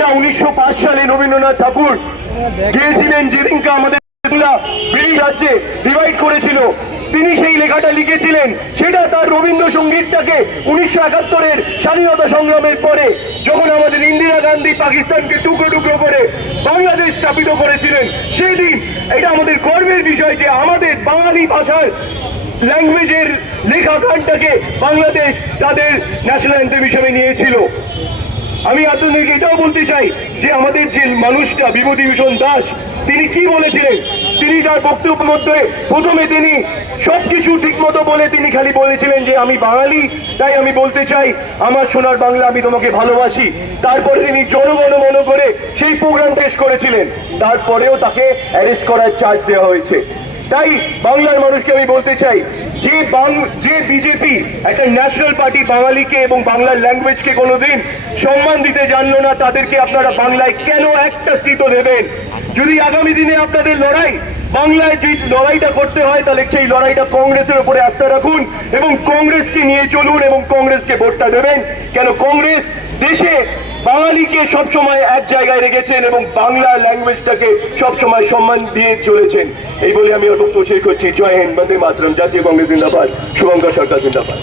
গানটা 1905 সালে রবীন্দ্রনাথ ঠাকুর গিয়েছিলেন, যেদিনকে আমাদের ব্রিটিশ রাজ্যে ডিভাইড করেছিল। তিনি সেই লেখাটা লিখেছিলেন, সেটা তার রবীন্দ্রসঙ্গীতটাকে 1971-এর স্বাধীনতা সংগ্রামের পরে যখন আমাদের ইন্দিরা গান্ধী পাকিস্তানকে টুকরো টুকরো করে বাংলাদেশ স্থাপিত করেছিলেন, সেই দিন এটা আমাদের গর্বের বিষয় যে আমাদের বাঙালি ভাষার ল্যাঙ্গুয়েজের লেখা গানটাকে বাংলাদেশ তাদের ন্যাশনাল অ্যান্থেম হিসেবে নিয়েছিল। আমি আপনাদেরকে এটাও বলতে চাই যে আমাদের যে মানুষটা বিভূতিভূষণ দাস, তিনি কি বলেছিলেন, তিনি তার বক্তব্যের মধ্যে প্রথমে তিনি সবকিছু ঠিক মতো বলে তিনি খালি বলেছিলেন যে আমি বাঙালি, তাই আমি বলতে চাই আমার সোনার বাংলা, আমি তোমাকে ভালোবাসি। তারপরে তিনি জনগণ মন করে সেই প্রোগ্রাম পেশ করেছিলেন, তারপরেও তাকে অ্যারেস্ট করার চার্জ দেওয়া হয়েছে। তাই বাংলার মানুষকে আমি বলতে চাই যে বিজেপি একটা ন্যাশনাল পার্টি বাঙালিকে এবং বাংলার ল্যাঙ্গুয়েজকে কোনোদিন সম্মান দিতে জানলো না, তাদেরকে আপনারা বাংলায় কেন একটা সিটও দেবেন? যদি আগামী দিনে আপনাদের লড়াই বাংলায় যে লড়াইটা করতে হয়, তাহলে সেই লড়াইটা কংগ্রেসের উপরে আস্থা রাখুন এবং কংগ্রেসকে নিয়ে চলুন এবং কংগ্রেসকে ভোটটা দেবেন। কেন কংগ্রেস দেশে বাঙালিকে সবসময় এক জায়গায় রেখেছেন এবং বাংলা ল্যাঙ্গুয়েজটাকে সবসময় সম্মান দিয়ে চলেছেন। এই বলে আমি বক্তব্য শেষ করছি। জয় হিন্দ, বন্দে মাতরম, জাতীয় কংগ্রেস জিন্দাবাদ, শুভঙ্কর সরকার জিন্দাবাদ।